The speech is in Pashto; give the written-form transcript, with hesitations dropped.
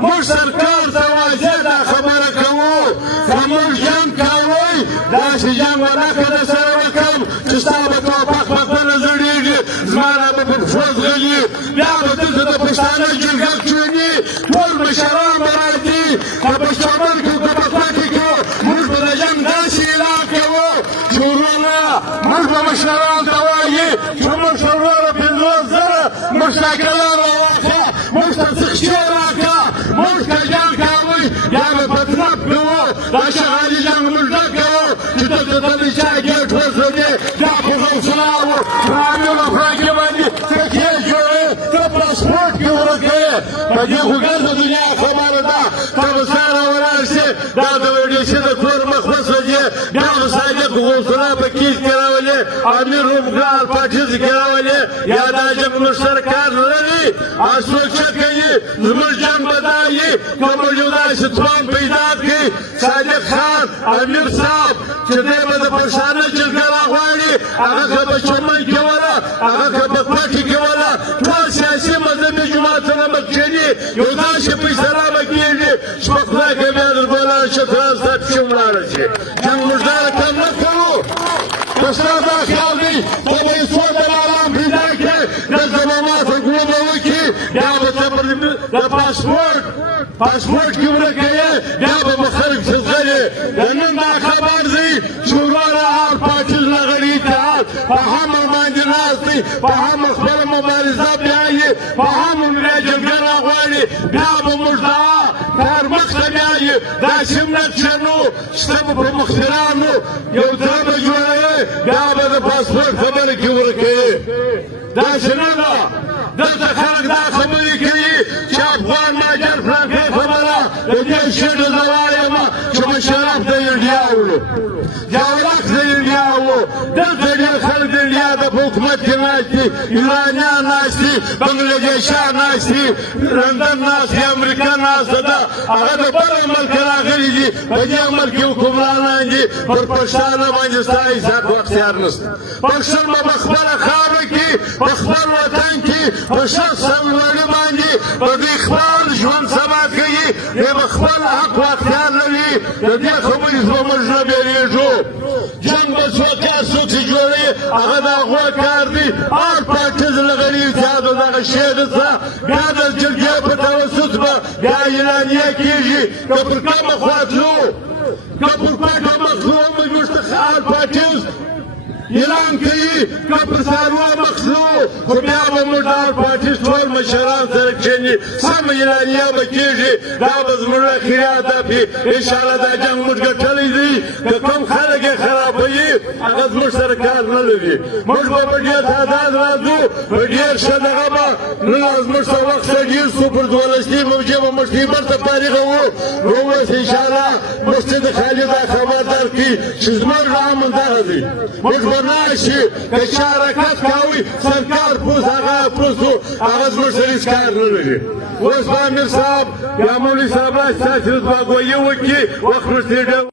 موږ سرکار ته واضح دا خبره کوو که موږ جنګ کوئ داسې جنګ ونه که درسره وکړم چې ستا به توپک په خپله زړېږي زما را به په پښو ځغلي بیا به دلته د پښتانه جرګه کښېني ټول مشران به راځي که په شمال کې که په کوټې کې موږ به د جنګ داسې اعلان کوو چې وروڼه موږ به مشرانو ته وایي چې موږ ته وروره 50,000 مشتاقلان راواخله موږ ته سخچې راکړه موږ که جنګ کوئ یا به په طرف کوو دا شغالي جنګ موږ نه کوو چې دلته د چا ګېټ وسوځي دا خو غوث الله و رامي افراق کې باندې تکیې جوړوي ته پاسپورټ کې ورکوې په دې خو ګرځه دنیا خبره ده ته به ساره ولاړ شې دا د ویډیسي د کور مخ وسوځي بیا به صادق غوث الله په کیس کې راولي امیر رومګال پاټیز کې راولي یا دا جنګ موږ سرکار نه لري سوچه کوي زموږ جنګ به دا وي که موږ یو داسې ځوان پیدا کړي صادق خان امیر صاحب چې دی به د پښتانه جرګه راغواړي هغه که په چمن کې وله هغه که په کوټې کې وله ټول سیاسي مذهبي جماعتونه به کښېني یو داسې فیصله به کېږي چې په خدای کې بیا در ګلان شکران ستا پښې ولاړه شي جنګ موږ دا رقم نه کوو که ستا دا خیال دی ته به یې څو دلالان پیدا کړې دلته به ماته ګوبه وکړي بیا به ته د پاسپورټ کې ورکوې بیا به به خلک ځغلي د نن دا خبر دی چې وروره هر پاټیز لغړي اتحاد په حمل باندې ناست دی په حمل خپله مبارزه بیایي په حمل بیا جرګه راغواړي بیا به موږ دا کار مخته بیایي داسې نه کښېنو شته به په مخبرانو یو ځای به جوړوې بیا به د پاسپورټ خبره کې ورکوې داسې نه ده دلته خلک دا خبرې کوي چې افغان ماجر فلانکۍ خبره د دې شېډو زه وایم چې مشرف د انډیا وړو جاورک د انډیا وو دلته ډېر خلک د انډیا د په حکومت کې ناست دي ایرانیان ناست دي بنګلادیشیان ناست دي لندن ناست دي امریکا ناسته ده هغه د بل ملک راغلي دي په دې ملک کې حکمرانان دي پر پښتانه باندې ستا حساب او اختیار نشته پښتون به په خپله خاوره کې په خپل وطن کې په شخص سرلوړي باندې په دوی خپل ژوند سبا کوي دی به خپل حق و اختیار لري د دې خبرې څخه موږ نه بیریږو جنګ به څوک څوک چې جوړوي هغه د هغو کار دی هر پاټیز لغړي اتحاد د دغه شېډو څخه بیا د جرګې په توسط به بیا اعلانیه کېږي که پر کومه خوا تلو که پر کومه مخ تلو موږ ته هر پاټیز اعلان کوي که پر څاروه مخ تلو خو بیا به موږ هر پاټیز ټول مشران سره کښېني سم اعلانیه به کېږي دا به زموږ اخري هدف وي انشاءالله دا جنګ موږ ګټلی دی که کوم خلک یې خرابوي هغه زموږ سره کار نه لري موږ به په ډېر تعداد راځو په ډېر ښه دغه به نن زموږ څه وخت څه ډېر شو پر 12 بجې به موږ خیبر ته فارغه وو نو اوس انشاءالله موږ ته د خالد دا خبر درکړي چې زموږ امن دغه دی موږ به راشي که چا حرکت کوي سرکار پوس هغه پوسو هغه زموږ سره هېڅ کار نه لري اوس به امیر صاحب یا مولوي صاحب راشي تاسې رسواګویي وکړي وخت مو